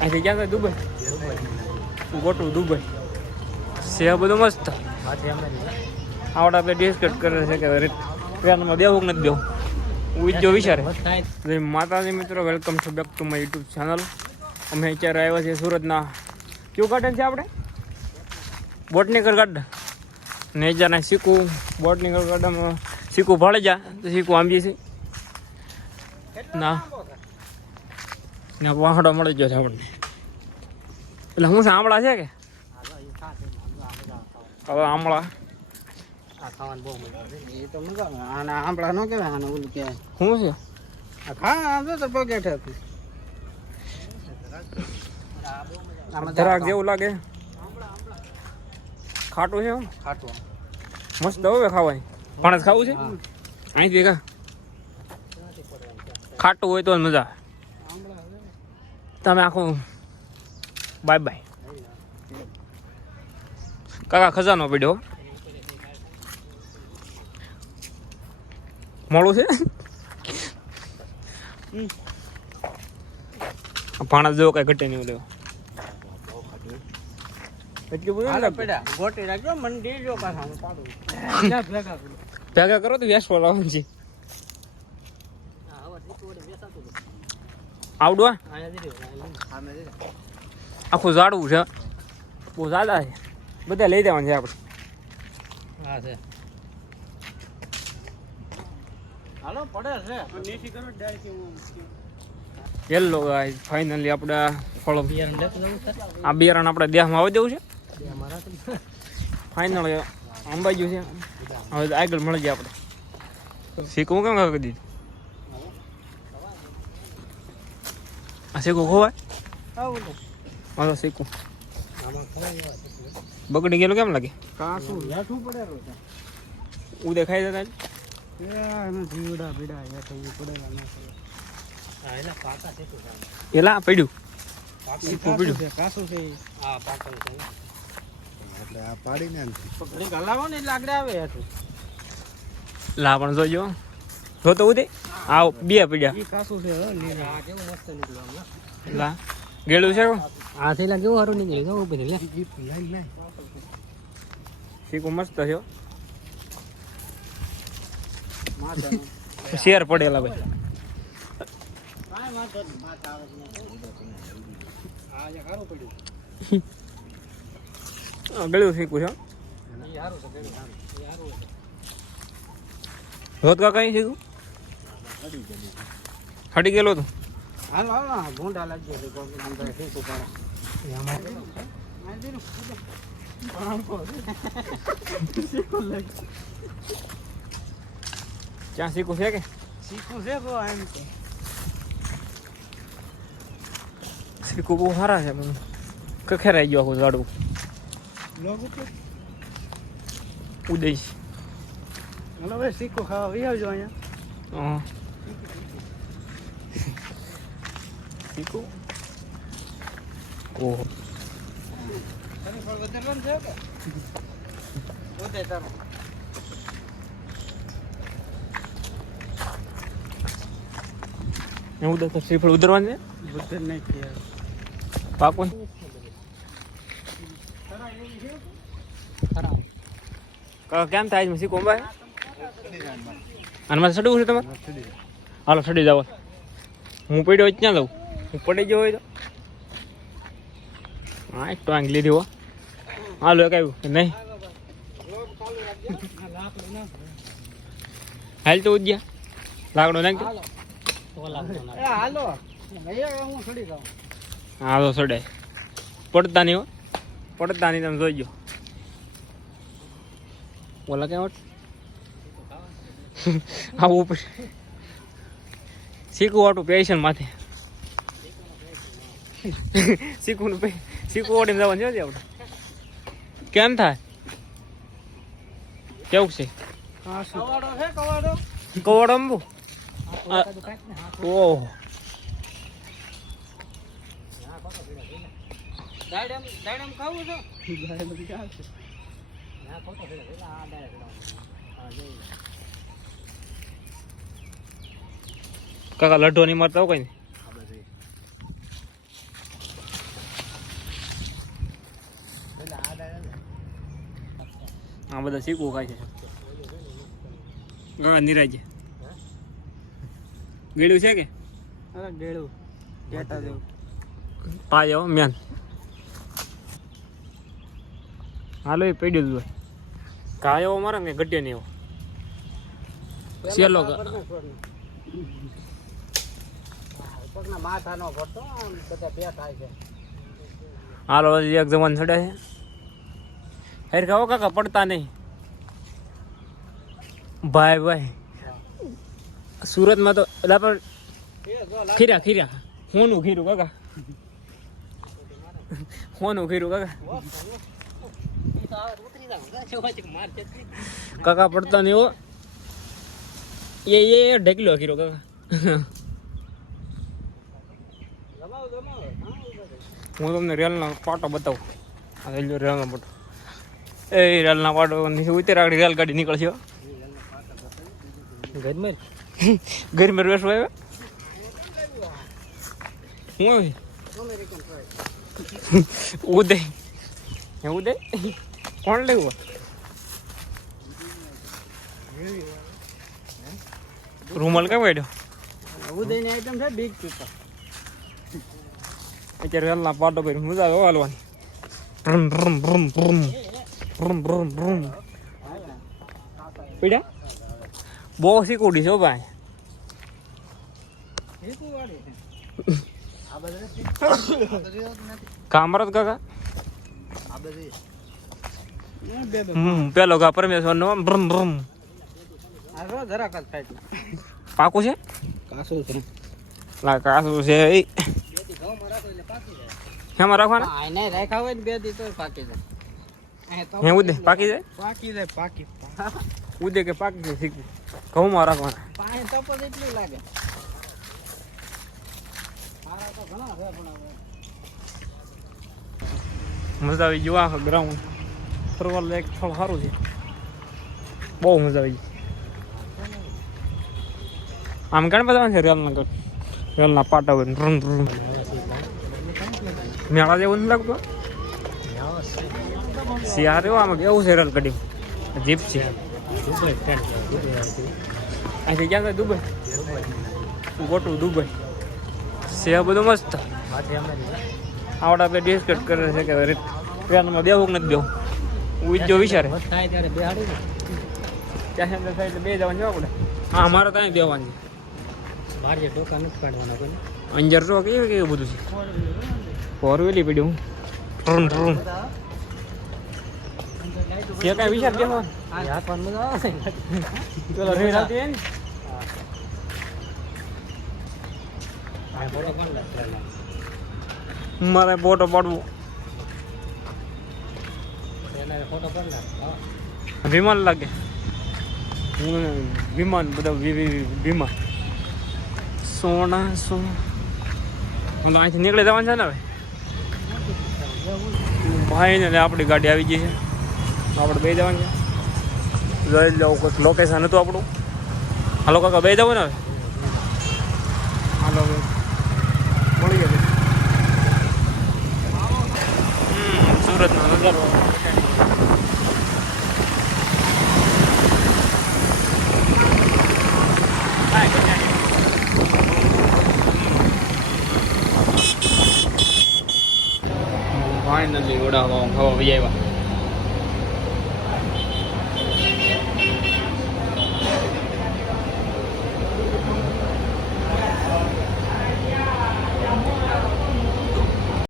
અહીંથી ક્યાં થાય દુબઈ ગોટું દુબઈ છે બધું મસ્ત આવડે આપણે ડિસ્કસ કરે છે કે ટ્રેનમાં બેવું નથી બેવું ઉજો વિચારે જય માતાજી મિત્રો welcome to back to my YouTube channel અમે અત્યારે આવ્યા છીએ સુરતના કયું ગાર્ડન છે આપણે બોટનિકલ ગાર્ડન નેજાના શીખું બોટનિકલ ગાર્ડનમાં શીખું ભાડે જા તો શીખું આંબી છે ના વાહડો મળી ગયો છે આપણને એટલે શું છે આમળા છે કે હવે આમળા ખાવાનું બહુ મજા આવે એ તો મજા આવે આના આંબળા નો કહેવાય આને ઓલું કહેવાય શું છે ખા તો પગેટ હતી જરાક જેવું લાગે ખાટું છે ખાટું મસ્ત હવે ખાવાય પણ જ ખાવું છે અહીંથી કા ખાટું હોય તો જ મજા આવે તમે આખું બાય બાય કાકા ખજાનો પડ્યો મોડું છે પાણા જેવો કઈ ઘટે નહીં લેવો એટલું બધું પડ્યા ગોટી રાખજો મંડી જો પાછા ભેગા કરો તો વેસ લાવવાનું છે આવડવા આખું ઝાડવું છે બહુ ઝાડા છે બધા લઈ દેવાનું છે આપણે હા છે હાલો પડે છે નીચી કરો ડાયરેક્ટ યેલો ગાઈસ ફાઇનલી આપણે ફળો બિયારણ લેતો જવું છે આ બિયારણ આપણે દેહમાં આવી દેવું છે અમારા તો ફાઇનલ અંબાઈ ગયું છે હવે આગળ મળી જાય આપણે શીખવું કેમ કરી દીધું આ શીખવું ખોવાય હા શીખવું બગડી ગયેલું કેમ લાગે કાસું હેઠું પડેલું છે ઉદે ખાઈ જતા એના જીવડા ભીડા હેઠું પડેલા ના એના પાકા છે એલા પડ્યું શીખવું પડ્યું છે કાસું છે હા પાકલ છે એટલે આ પાડીને ઘડી ગલાવો ને એટલે આગળ આવે હેઠું લા પણ જોજો જો તો ઉદે આવ બે પડ્યા ઈ કાસું છે લીલા આ કેવું મસ્ત નીકળ્યું હમણાં લા ગેલું છે આ થેલા કેવું હારું નીકળ્યું જો ઉભી લે શીખું મસ્ત છે શેર પડેલા ભાઈ ગળ્યું શીખું છે રોજ કા કઈ શીખું હટી ગયેલો તું હાલો હાલો ભૂંડા લાગજો છે અંદર શીખું પડે ક્યાં શીખું છે કે શીખું છે બહુ એમ તો શીખું બહુ સારા છે મને કખેરાઈ ગયો આખું ઝાડવું લોગ ઉપર ઉદય હાલો ભાઈ શીખું ખાવા વી આવજો અહીંયા શીખું ઓહો તને ફળ વધારવાનું છે કે વધે તારો એવું તો શ્રીફળ ઉતરવાનું છે વધે નહીં થયા પાકો કેમ થાય છે શીખું ભાઈ અને મારે સડવું છે તમારે હાલો સડી જાવ હું પડ્યો હોય ક્યાં જાઉં હું પડી ગયો હોય તો હા એક તો આંગલી લીધી હો હાલો એક આવ્યું નહીં હાલ તો ઉજ્યા લાકડો નાખ હાલો હું છોડી દઉં હા તો સડાય પડતા નહીં હો પડતા નહીં તમે જોઈજો બોલા ક્યાં વટ આવું ઉપર શીખવું વાટું પેશન માથે શીખવું શીખવું ઓડીને જવાનું છે આપણે કેમ થાય કેવું છે કવાડો છે કવાડો કવાડો અંબુ ઓહ દાડમ ખાવું છો કાકા લડ્ડો નહીં મારતા કઈ આ બધા શીખવું ખાય છે ગળા નિરાજે ગેડું છે કે અરે ગેડું ટેટા જેવું પાયો મેન હાલો એ પડ્યું જ હોય કાયો મારે ને ગટ્ટે નહીં એવો સેલો પગના માથા નો પડતો બધા બે થાય છે હાલો હજી એક જવાન ચડે છે હેર ખાઓ કાકા પડતા નહીં ભાઈ ભાઈ સુરતમાં તો ખીરા ખીરા હોનું ખીરું કાકા હોનું ખીરું કાકા કાકા પડતા નહીં હો એ ઢેકલો ખીરો કાકા હું તમને રેલનો પાટો બતાવું આ રેલનો પાટો એ રેલના પાટો ઉતર આગળ રેલ ગાડી નીકળશે ગરમી બેસવા આવ્યા હું ઉદય ઉદય કોણ લેવું રૂમાલ કેમ કાઢ્યો ઉદયની આઈટમ છે બિગ પીપર અત્યારે રેલના પાટો પર મજા આવે હાલવાની ભ્રમ ભ્રમ ભ્રમ ભ્રમ ભ્રમ ભ્રમ ભ્રમ પીડ્યા બહુ શીખુડી છો ભાઈ કામરત કાકા પેલો કા પરમેશ્વર નો ભ્રમ ભ્રમ જરાક જ થાય પાકું છે કાસું છે કાસું છે એ શેમાં રાખવાના આને રાખ્યા હોય ને બે દી તો પાકી જાય હે ઉદે પાકી જાય પાકી જાય પાકી ઉદે કે પાકી જાય શીખવું ઘઉંમાં રાખવાના પાણી તપો એટલું લાગે મારા તો ઘણા છે પણ મજા આવી ગયું આ ગ્રાઉન્ડ ફરવા લાયક થોડું સારું છે બહુ મજા આવી આમ ઘણા બધા છે રેલના પાટા હોય રૂમ રૂમ મેળા જેવું નથી લાગતું શિયાર એવો આમાં કેવું છે રેલ ગાડી જીપ છે અહીંથી ક્યાં થાય દુબઈ ગોટું દુબઈ છે બધું મસ્ત આવડા આપણે ડિસ્કટ કરે છે કે ટ્રેનમાં બેવું નથી બેવું ઉજો વિચારે થાય ત્યારે બેહાડી ને ત્યાં અંદર થાય એટલે બે જવાનું જવા પડે હા મારે ત્યાં બેવાનું છે મારે ટોકા નથી કાઢવાના કોઈ અંજર જો કેવું કેવું બધું છે ફોરવેલી પડ્યું ટ્રુમ ટ્રુમ કે કાંઈ વિચાર દેવા હાથમાં મજા આવે પેલો રેલ આવતી ને ફોટો કોણ લાગે મારે ફોટો પાડવું એના ફોટો કોણ લાગે વિમાન લાગે વિમાન બધા વિમાન સોના સો હું તો અહીંથી નીકળી જવાનું છે ને હવે ભાઈ ને આપણી ગાડી આવી ગઈ છે આપણે બે જવાનું છે જોઈ લો કોઈક લોકેશન હતું આપણું હાલો કાકા બે જવું ને હવે હાલો મળી ગયા સુરતનો નજારો ફાઇનલી વડાપાઉં ખાવા આવ્યા